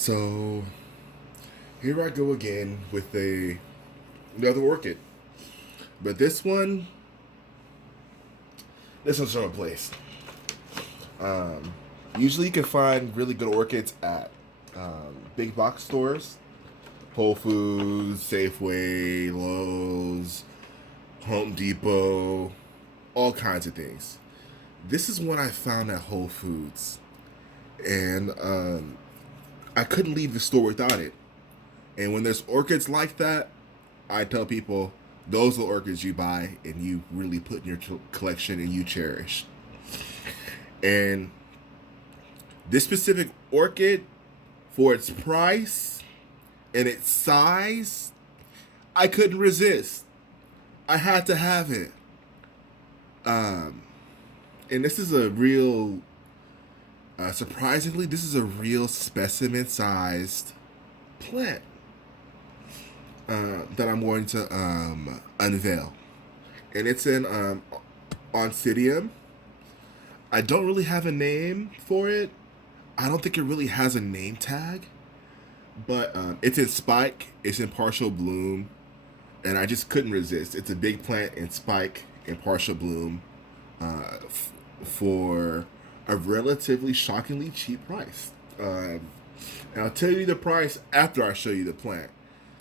So here I go again with another orchid, but this one's from a place. Um, Usually you can find really good orchids at big box stores, Wholefoods, Safeway, Lowe's, Home Depot, all kinds of things. This is one I found at Whole Foods, and I couldn't leave the store without it. And when there's orchids like that, I tell people those are the orchids you buy and you really put in your collection and you cherish. And this specific orchid, for its price and its size, I couldn't resist. I had to have it. And this is a real, surprisingly, this is a real specimen sized plant that I'm going to unveil. And it's an Oncidium. I don't really have a name for it. I don't think it really has a name tag. But it's in spike, it's in partial bloom, and I just couldn't resist. It's a big plant in spike and partial bloom for a relatively shockingly cheap price. And I'll tell you the price after I show you the plant,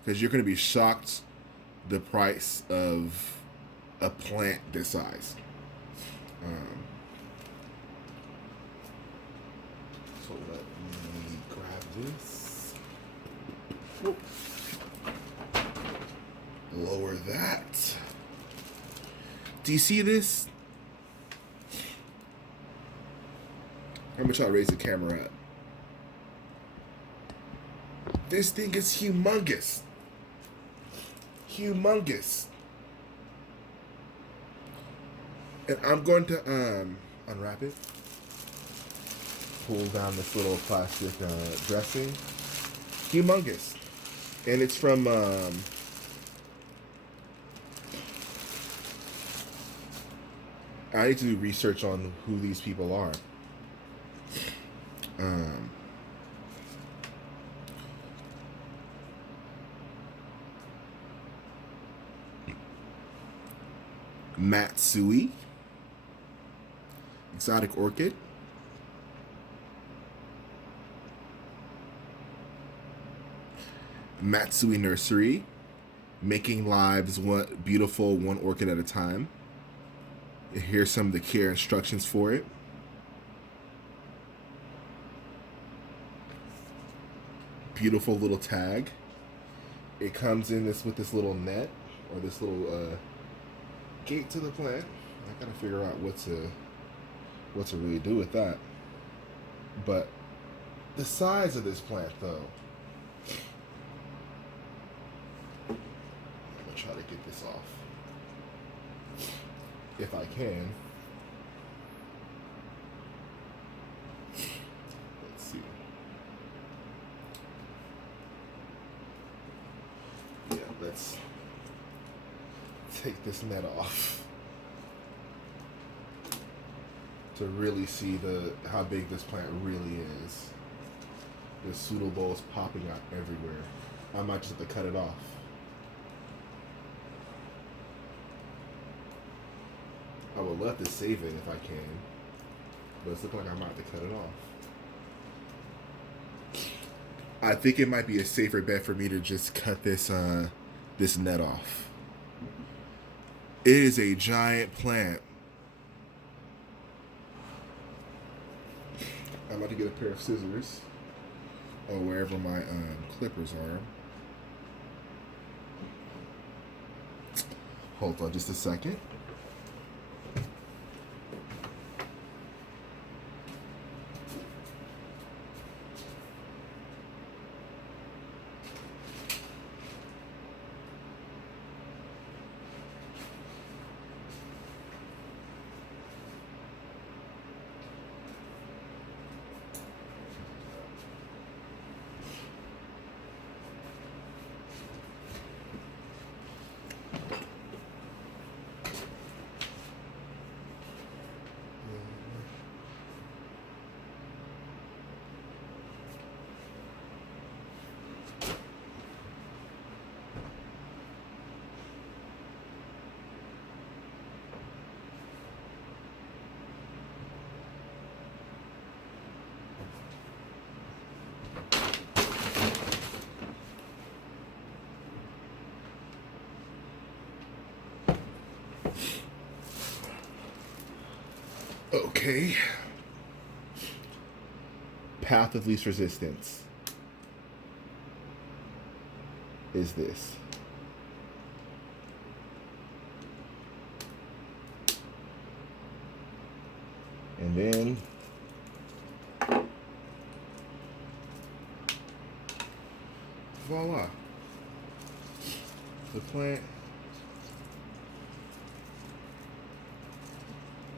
because you're going to be shocked the price of a plant this size. So let me grab this. Whoop. Lower that. Do you see this? I'm gonna try to raise the camera up. This thing is humongous. Humongous. And I'm going to unwrap it. Pull down this little plastic dressing. Humongous. And it's from I need to do research on who these people are. Matsui, exotic orchid. Matsui Nursery, making lives beautiful one orchid at a time. Here's some of the care instructions for it. Beautiful little tag. It comes in with this little net or this little gate to the plant. I gotta figure out what to really do with that. But the size of this plant, though. I'm gonna try to get this off if I can. Let's see. Yeah, let's take this net off to really see how big this plant really is. The pseudobulbs popping out everywhere. I might just have to cut it off. I would love to save it if I can, but it's looking like I might have to cut it off. I think it might be a safer bet for me to just cut this net off. It is a giant plant. I'm about to get a pair of scissors, or wherever my clippers are. Hold on just a second. Okay. Path of least resistance is this. And then voila. The plant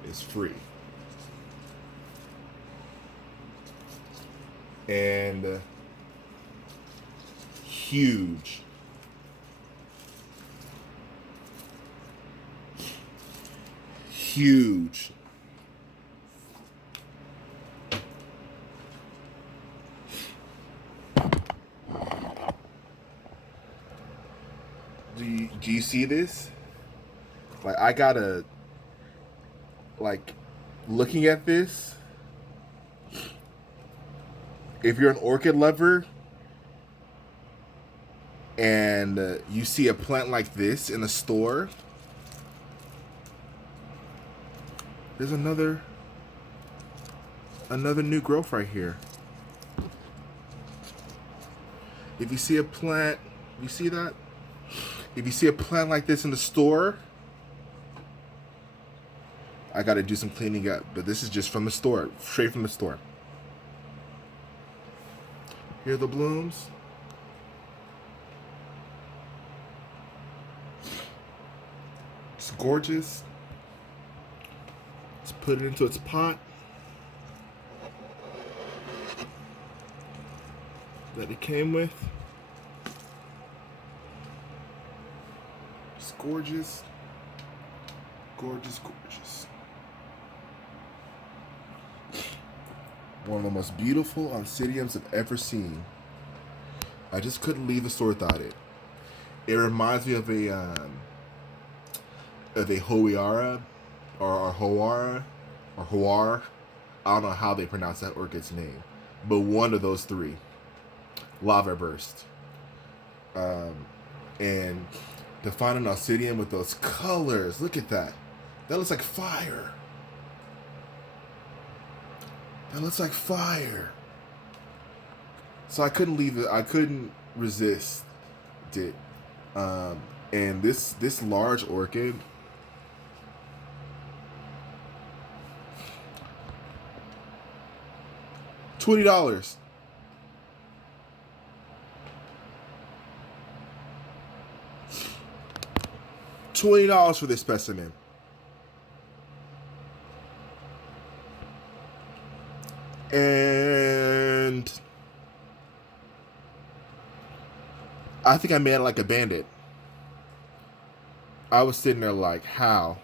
is free. And huge. Huge. Do you see this? Like, I gotta, like, looking at this, if you're an orchid lover and you see a plant like this in a store, there's another new growth right here. If you see a plant, you see that? If you see a plant like this in the store, I gotta do some cleaning up, but this is just from the store, straight from the store. Here are the blooms. It's gorgeous. Let's put it into its pot that it came with. It's gorgeous. Gorgeous, gorgeous. One of the most beautiful oncidiums I've ever seen. I just couldn't leave the store without it. It reminds me of a Hoiara or Hoara or Hoar. I don't know how they pronounce that orchid's name, but one of those three. Lava burst. And to find an oncidium with those colors, look at that. That looks like fire. That looks like fire. So I couldn't leave it. I couldn't resist it. And this large orchid, $20. $20 for this specimen. And I think I made it like a bandit. I was sitting there like, how?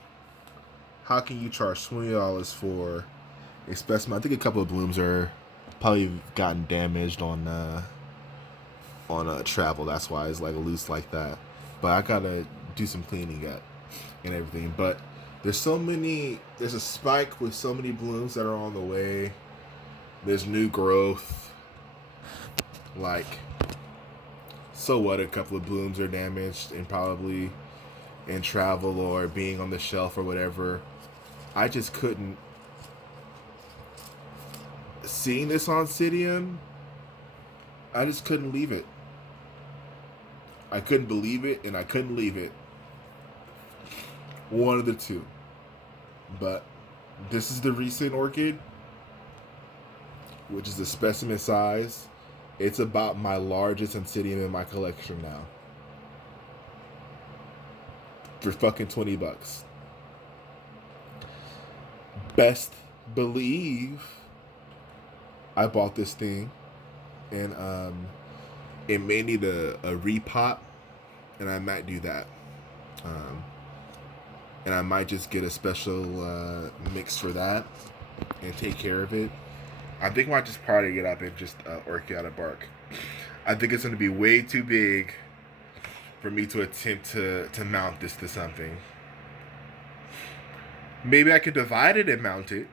How can you charge $20 for a specimen? I think a couple of blooms are probably gotten damaged on travel. That's why it's like loose like that. But I gotta do some cleaning up and everything. But there's a spike with so many blooms that are on the way. There's new growth. Like, so what? A couple of blooms are damaged and probably in travel or being on the shelf or whatever. I just couldn't. Seeing this oncidium, I just couldn't leave it. I couldn't believe it and I couldn't leave it. One of the two. But this is the recent orchid, which is the specimen size. It's about my largest oncidium in my collection now. For fucking $20. Best believe I bought this thing and it may need a repot, and I might do that. And I might just get a special mix for that and take care of it. I think I might just party it up and just orchid out of bark. I think it's going to be way too big for me to attempt to mount this to something. Maybe I could divide it and mount it.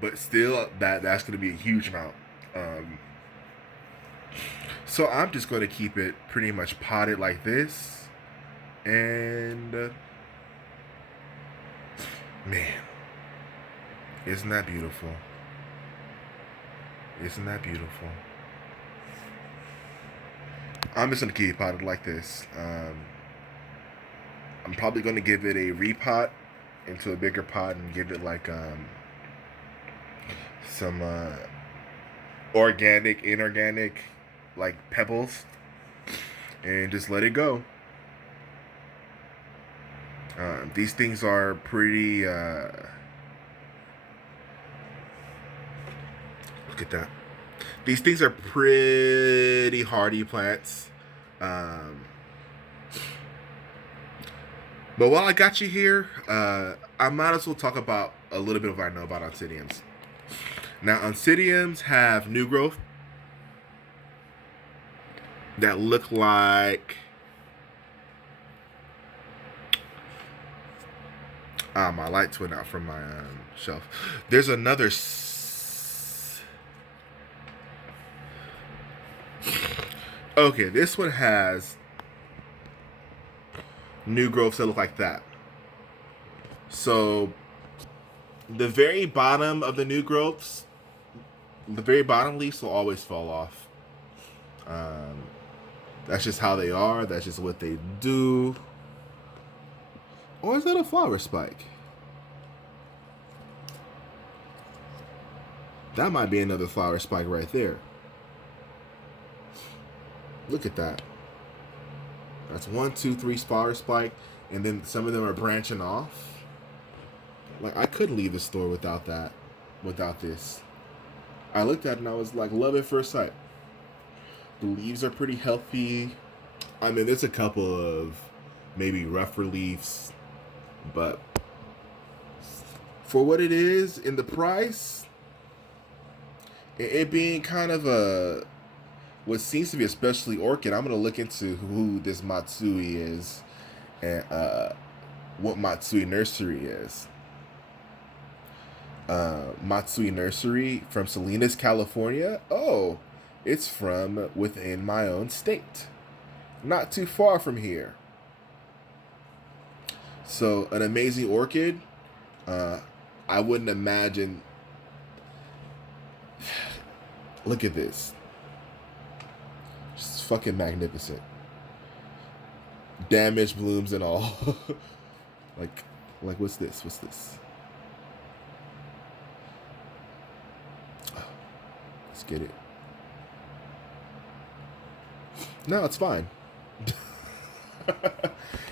But still, that's going to be a huge amount. So I'm just going to keep it pretty much potted like this. And, man, Isn't that beautiful? Isn't that beautiful? I'm just gonna keep it potted like this. I'm probably gonna give it a repot into a bigger pot and give it like some organic, inorganic, like pebbles, and just let it go. These things are pretty. Look at that. These things are pretty hardy plants. Um, but while I got you here, I might as well talk about a little bit of what I know about oncidiums. Now, oncidiums have new growth that look like my lights went out from my shelf. There's another. Okay, this one has new growths that look like that. So the very bottom of the new growths, the very bottom leaves will always fall off. That's just how they are. That's just what they do. Or is that a flower spike? That might be another flower spike right there. Look at that. That's 1, 2, 3 flower spike, and then some of them are branching off. Like, I couldn't leave the store without that, without this. I looked at it and I was like, love at first sight. The leaves are pretty healthy. I mean, there's a couple of maybe rougher leaves, but for what it is in the price, it being kind of a what seems to be especially orchid, I'm gonna look into who this Matsui is and what Matsui Nursery is. Matsui Nursery from Salinas, California. Oh, it's from within my own state, not too far from here. So an amazing orchid. I wouldn't imagine. Look at this. Just fucking magnificent. Damaged blooms and all. like what's this? What's this? Oh, let's get it. No, it's fine.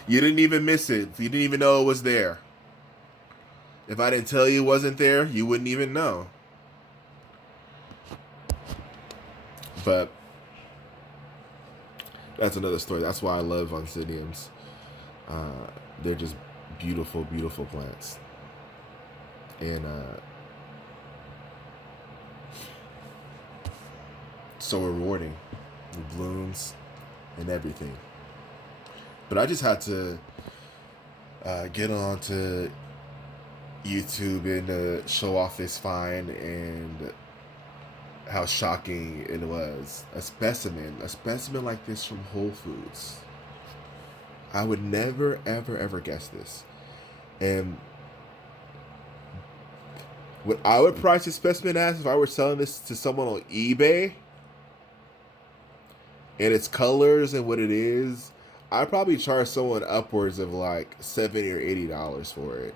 You didn't even miss it. You didn't even know it was there. If I didn't tell you it wasn't there, you wouldn't even know. But that's another story. That's why I love oncidiums. They're just beautiful, beautiful plants. And so rewarding. The blooms and everything. But I just had to get on to YouTube and show off this find and how shocking it was. A specimen like this from Wholefoods. I would never, ever, ever guess this. And what I would price a specimen as if I were selling this to someone on eBay and its colors and what it is, I'd probably charge someone upwards of like $70 or $80 for it.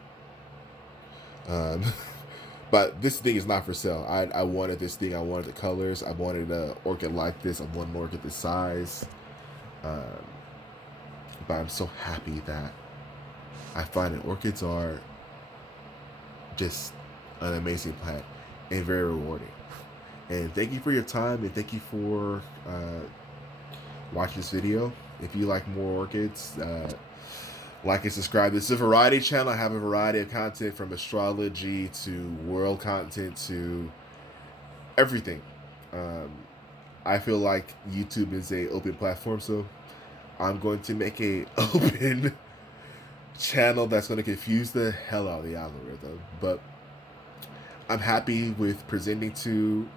But this thing is not for sale. I wanted this thing. I wanted the colors. I wanted an orchid like this. I wanted an orchid this size. But I'm so happy that I find that orchids are just an amazing plant and very rewarding. And thank you for your time, and thank you for watching this video. If you like more orchids, like and subscribe. This is a variety channel. I have a variety of content from astrology to world content to everything. I feel like YouTube is a open platform, so I'm going to make a open channel that's going to confuse the hell out of the algorithm. But I'm happy with presenting to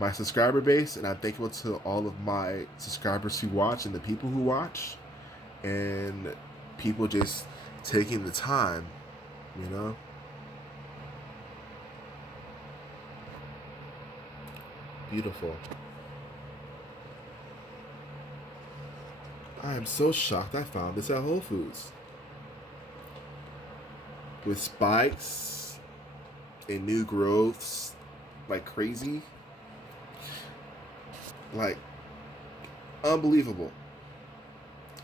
my subscriber base, and I'm thankful to all of my subscribers who watch and the people who watch, and people just taking the time, you know. Beautiful. I am so shocked I found this at Whole Foods. With spikes and new growths like crazy. Like, unbelievable.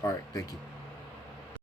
Alright, thank you.